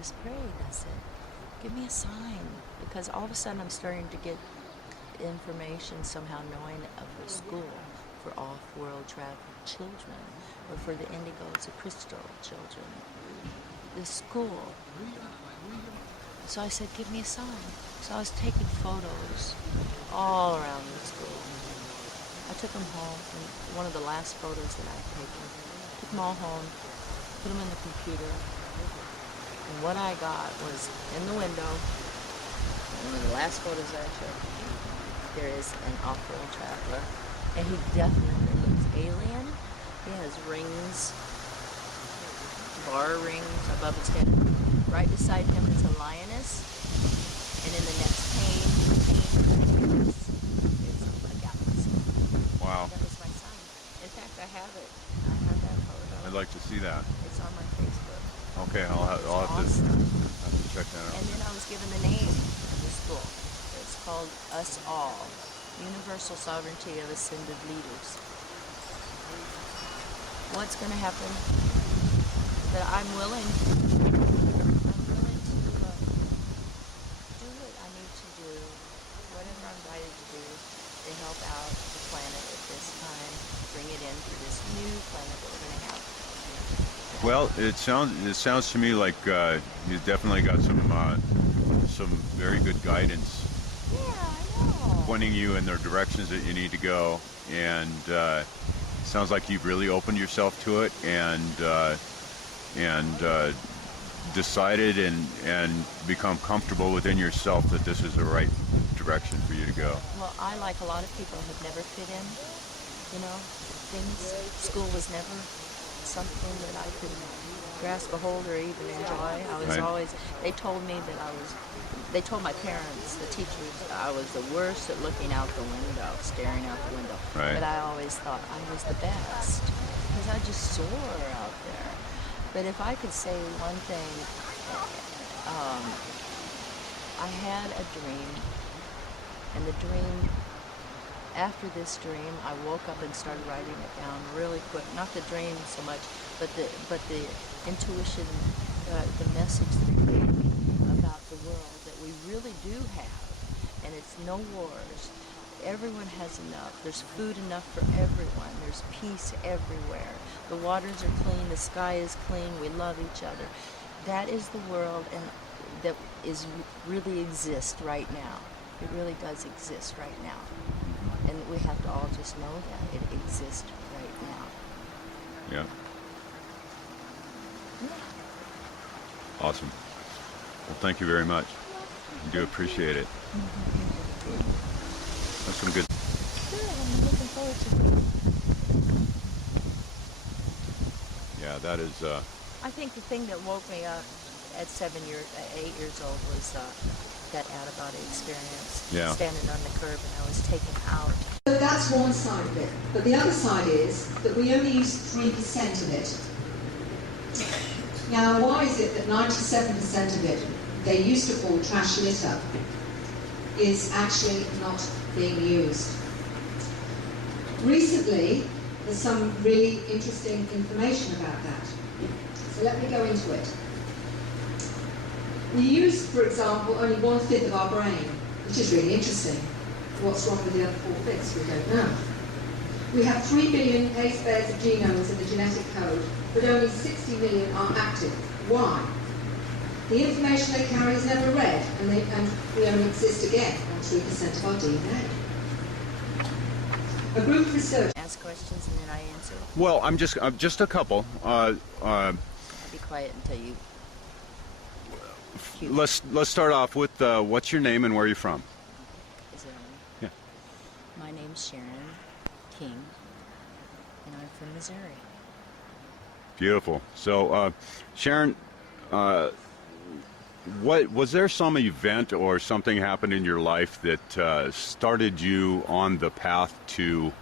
just prayed. I said, give me a sign, because all of a sudden I'm starting to get information somehow knowing of a school for off-world trafficked children, or for the indigos, the crystal children. The school. So I said, give me a sign. So I was taking photos all around the school. I took them home, and one of the last photos that I'd taken, took them all home, put them in the computer, and what I got was in the window, one of the last photos that I showed, there is an off-world traveler, and he definitely looks alien. He has rings, bar rings above his head. Right beside him is a lioness, and in the next pane is a galaxy. Wow. That was my sign. In fact, I have it. I have that photo. I'd like to see that. It's on my Facebook. Okay, I'll have Awesome. to check that out. And then I was given the name of the school. It's called Us All, Universal Sovereignty of Ascended Leaders. What's going to happen? That I'm willing to do what I need to do, whatever I'm invited to do, to help out the planet at this time, bring it in for this new planet that we're going to have. Well, it sounds to me like you've definitely got some very good guidance. Yeah, I know. Pointing you in the directions that you need to go, and sounds like you've really opened yourself to it and decided and become comfortable within yourself that this is the right direction for you to go. Well, I, like a lot of people, have never fit in. You know, school was never something that I could grasp a hold or even enjoy. I was Right. always, they told my parents, the teachers, I was the worst at looking out the window, staring out the window. Right. But I always thought I was the best, because I just soar out there. But if I could say one thing, I had a dream, and the dream, after this dream, I woke up and started writing it down really quick. Not the dream so much, but the intuition, the message that it gave me about the world that we really do have, and it's no wars. Everyone has enough. There's food enough for everyone. There's peace everywhere. The waters are clean. The sky is clean. We love each other. That is the world, and that is really exists right now. It really does exist right now. And we have to all just know that it exists right now. Yeah. Yeah. Awesome. Well, thank you very much. I do appreciate it. That's some good. Good. I'm looking forward to it. Yeah, that is. I think the thing that woke me up at 8 years old was that out-of-body experience. Yeah. Standing on the curb, and I was taken out. So that's one side of it. But the other side is that we only use 3% of it. Now, why is it that 97% of it, they used to call trash litter, is actually not being used? Recently, there's some really interesting information about that. So let me go into it. We use, for example, only 1/5 of our brain, which is really interesting. What's wrong with the other 4/5? We don't know. We have 3 billion base pairs of genomes in the genetic code, but only 60 million are active. Why? The information they carry is never read, and we only exist again on 3% of our DNA. A group of researchers Ask questions and then I answer. Well, I'm just a couple. I'll be quiet until you. Let's start off with what's your name and where are you from? Is it on? Yeah. My name's Sharon King, and I'm from Missouri. Beautiful. So, Sharon, what was there some event or something happened in your life that started you on the path to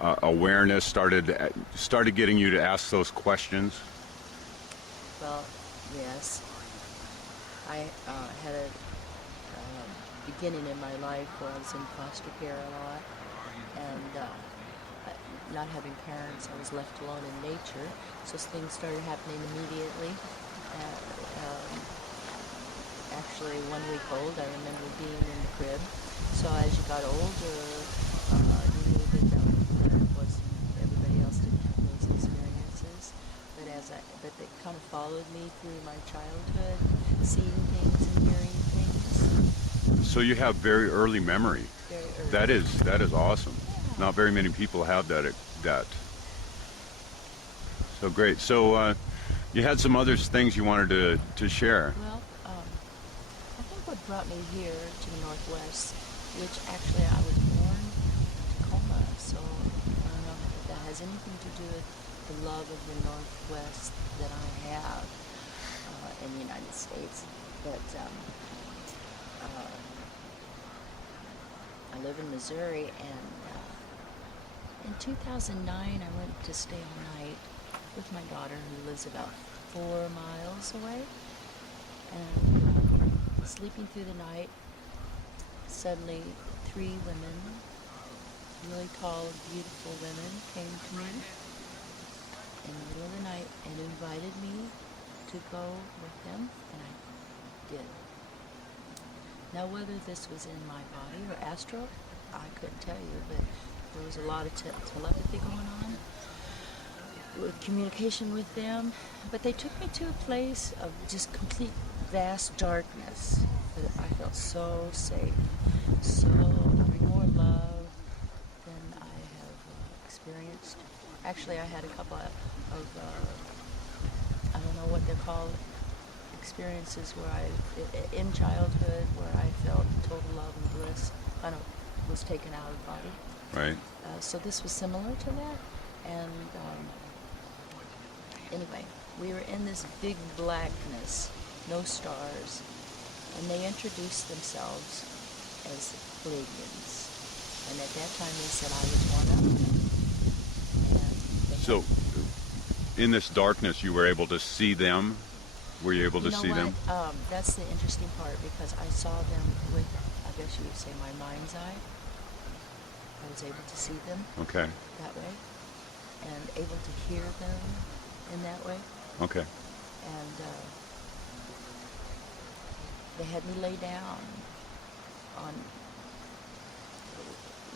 awareness? Started getting you to ask those questions? Well, yes. I had a beginning in my life where I was in foster care a lot, and not having parents, I was left alone in nature, so things started happening immediately. actually 1 week old. I remember being in the crib. So as you got older, you knew that wasn't, everybody else didn't have those experiences. But they kind of followed me through my childhood, seeing things and hearing things. So you have very early memory. Very early. That is awesome. Yeah. Not very many people have that. So great. So you had some other things you wanted to share. Well, I think what brought me here to the Northwest, which actually I was born in Tacoma, so I don't know if that has anything to do with the love of the Northwest that I have in the United States. But I live in Missouri, and in 2009 I went to stay all night with my daughter, who lives about 4 miles away, and sleeping through the night, suddenly 3 women, really tall, beautiful women, came to me in the middle of the night and invited me to go with them, and I did. Now, whether this was in my body or astral, I couldn't tell you, but there was a lot of telepathy going on with communication with them. But they took me to a place of just complete vast darkness. But I felt so safe, so more love than I have experienced. Actually, I had a couple of I don't know what they're called, experiences where in childhood, where I felt total love and bliss, kind of was taken out of the body. Right. So this was similar to that, and anyway, we were in this big blackness, no stars, and they introduced themselves as Pleiadians, and at that time they said I was one of them. And So in this darkness, you were able to see them. Were you able to see them? That's the interesting part, because I saw them with, I guess you would say, my mind's eye. I was able to see them Okay. that way, and able to hear them in that way. Okay. And they had me lay down on,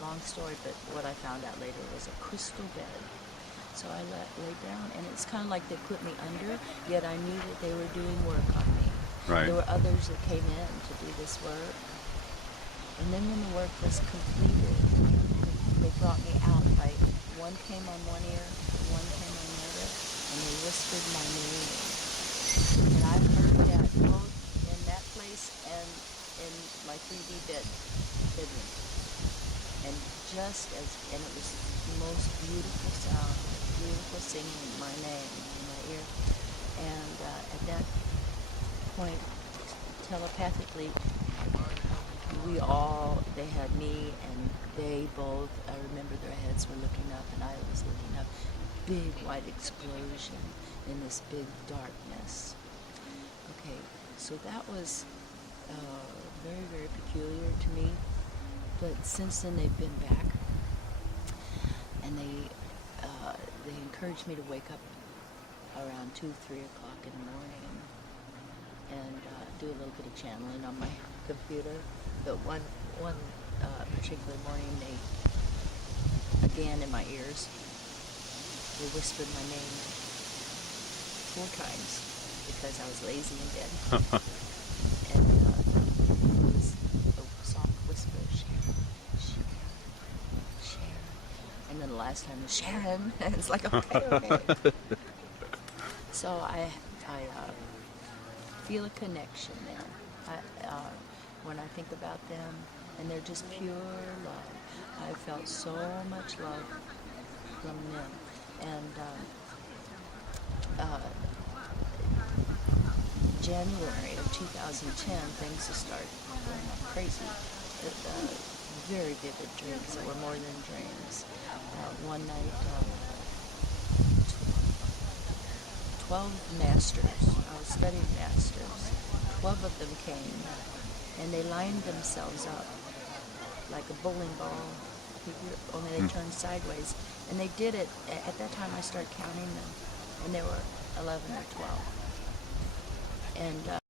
long story, but what I found out later was a crystal bed. So I laid down, and it's kind of like they put me under, yet I knew that they were doing work on me. Right. There were others that came in to do this work. And then when the work was completed, they brought me out. One came on one ear, one came on the other, and they whispered my name. And I heard that both in that place and in my 3D bedroom. And and it was the most beautiful sound, beautiful singing my name in my ear. And at that point, telepathically, they had me, and they both, I remember their heads were looking up, and I was looking up. Big white explosion in this big darkness. Okay, so that was very, very peculiar to me. But since then, they've been back, and they encouraged me to wake up around 2, 3 o'clock in the morning and do a little bit of channeling on my computer. But one particular morning, they, again in my ears, they whispered my name 4 times because I was lazy in bed. And it was a soft whisper, Sharon, Sharon, Sharon. And then the last time was Sharon. And it's like, okay. So I feel a connection there. When I think about them, and they're just pure love. I felt so much love from them. And January of 2010, things just started going up crazy. Very vivid dreams that were more than dreams. One night, 12 masters, I was studying masters, 12 of them came, and they lined themselves up like a bowling ball, only they turned sideways. And they did it, at that time I started counting them, and there were 11 or 12. And